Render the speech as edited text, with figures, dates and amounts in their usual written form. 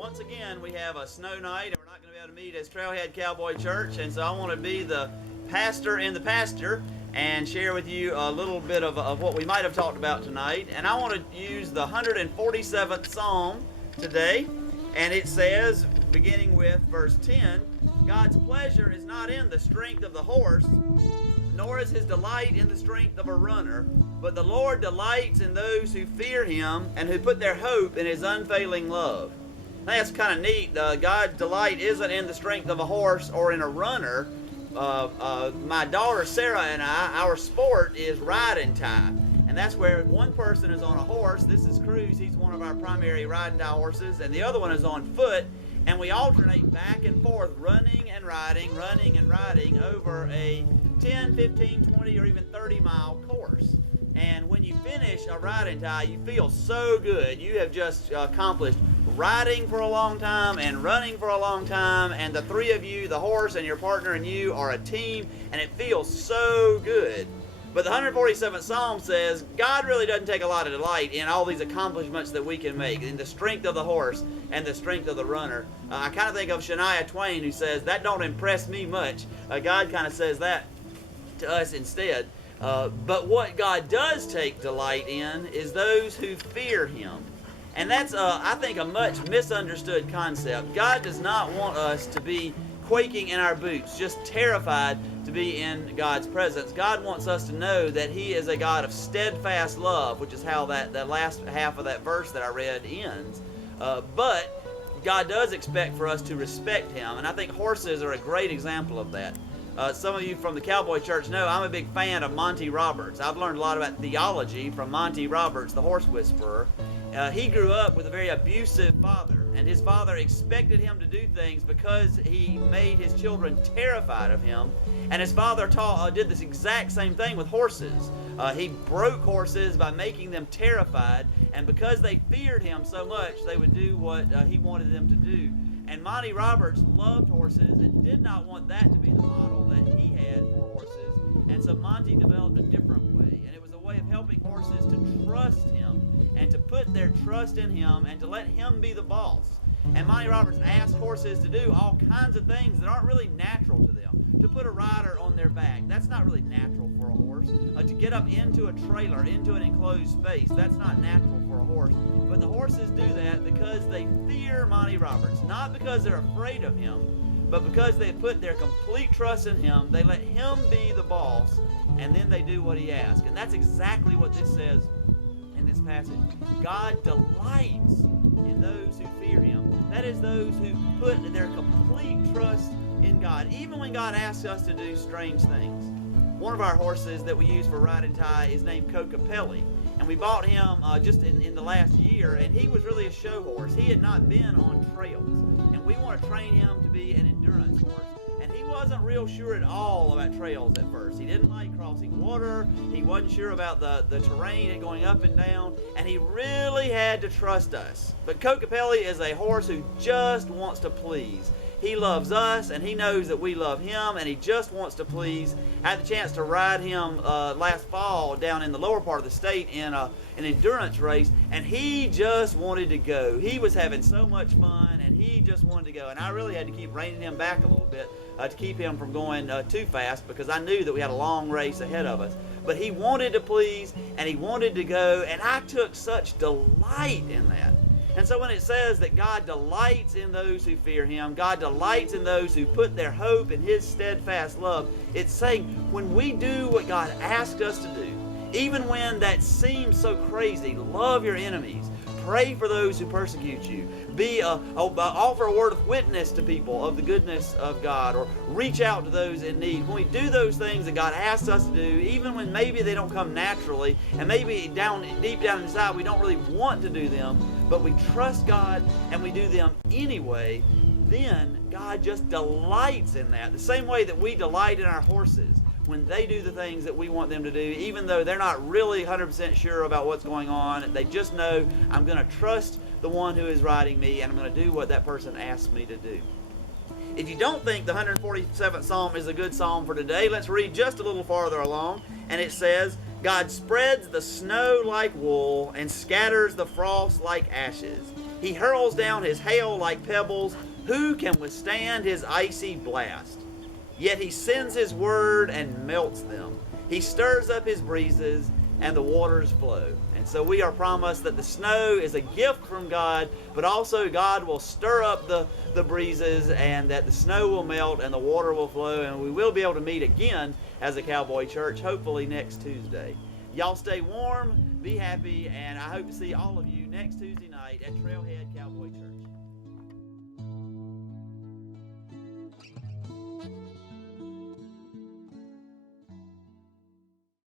once again, we have a snow night, and we're not going to be able to meet as Trailhead Cowboy Church, and so I want to be the pastor in the pasture and share with you a little bit of what we might have talked about tonight. And I want to use the 147th Psalm today, and it says, beginning with verse 10, God's pleasure is not in the strength of the horse, nor is his delight in the strength of a runner, but the Lord delights in those who fear him and who put their hope in his unfailing love. I think that's kind of neat. God's delight isn't in the strength of a horse or in a runner. My daughter Sarah and I, our sport is riding tie. And that's where one person is on a horse. This is Cruz. He's one of our primary riding tie horses. And the other one is on foot. And we alternate back and forth, running and riding over a 10, 15, 20, or even 30-mile course. And when you finish a riding tie, you feel so good. You have just accomplished riding for a long time and running for a long time, and the three of you, the horse and your partner and you, are a team, and it feels so good. But the 147th Psalm says God really doesn't take a lot of delight in all these accomplishments that we can make, in the strength of the horse and the strength of the runner. I kind of think of Shania Twain, who says, that don't impress me much. God kind of says that to us instead. But what God does take delight in is those who fear him. And that's, I think, a much misunderstood concept. God does not want us to be quaking in our boots, just terrified to be in God's presence. God wants us to know that he is a God of steadfast love, which is how that last half of that verse that I read ends. But God does expect for us to respect him, and I think horses are a great example of that. Some of you from the Cowboy Church know I'm a big fan of Monty Roberts. I've learned a lot about theology from Monty Roberts, the horse whisperer. He grew up with a very abusive father, and his father expected him to do things because he made his children terrified of him. And his father did this exact same thing with horses. He broke horses by making them terrified, and because they feared him so much, they would do what he wanted them to do. And Monty Roberts loved horses and did not want that to be the model that he had for horses. And so Monty developed a different way, and it was a way of helping horses to trust him and to put their trust in him and to let him be the boss. And Monty Roberts asked horses to do all kinds of things that aren't really natural to them. To put a rider on their back, that's not really natural for a horse. To get up into a trailer, into an enclosed space, that's not natural for a horse. But the horses do that because they fear Monty Roberts, not because they're afraid of him, but because they put their complete trust in him. They let him be the boss, and then they do what he asks. And that's exactly what this says in this passage. God delights in those who fear him. That is, those who put their complete trust in God, even when God asks us to do strange things. One of our horses that we use for riding tie is named Cocapelli, and we bought him just in the last year, and he was really a show horse. He had not been on trails, and we want to train him to be an endurance horse. And he wasn't real sure at all about trails at first. He didn't like crossing water. He wasn't sure about the terrain and going up and down. And he really had to trust us. But Cocapelli is a horse who just wants to please. He loves us, and he knows that we love him, and he just wants to please. I had the chance to ride him last fall down in the lower part of the state in an endurance race, and he just wanted to go. He was having so much fun, and he just wanted to go. And I really had to keep reining him back a little bit to keep him from going too fast, because I knew that we had a long race ahead of us. But he wanted to please, and he wanted to go, and I took such delight in that. And so when it says that God delights in those who fear him, God delights in those who put their hope in his steadfast love, it's saying when we do what God asked us to do, even when that seems so crazy, love your enemies, pray for those who persecute you, offer a word of witness to people of the goodness of God, or reach out to those in need. When we do those things that God asks us to do, even when maybe they don't come naturally, and maybe deep down inside we don't really want to do them, but we trust God and we do them anyway, then God just delights in that. The same way that we delight in our horses when they do the things that we want them to do, even though they're not really 100% sure about what's going on. They just know, I'm going to trust the one who is riding me, and I'm going to do what that person asks me to do. If you don't think the 147th Psalm is a good psalm for today, let's read just a little farther along. And it says, God spreads the snow like wool and scatters the frost like ashes. He hurls down his hail like pebbles. Who can withstand his icy blast? Yet he sends his word and melts them. He stirs up his breezes and the waters flow. And so we are promised that the snow is a gift from God, but also God will stir up the breezes, and that the snow will melt and the water will flow, and we will be able to meet again as a Cowboy Church, hopefully next Tuesday. Y'all stay warm, be happy, and I hope to see all of you next Tuesday night at Trailhead Cowboy Church.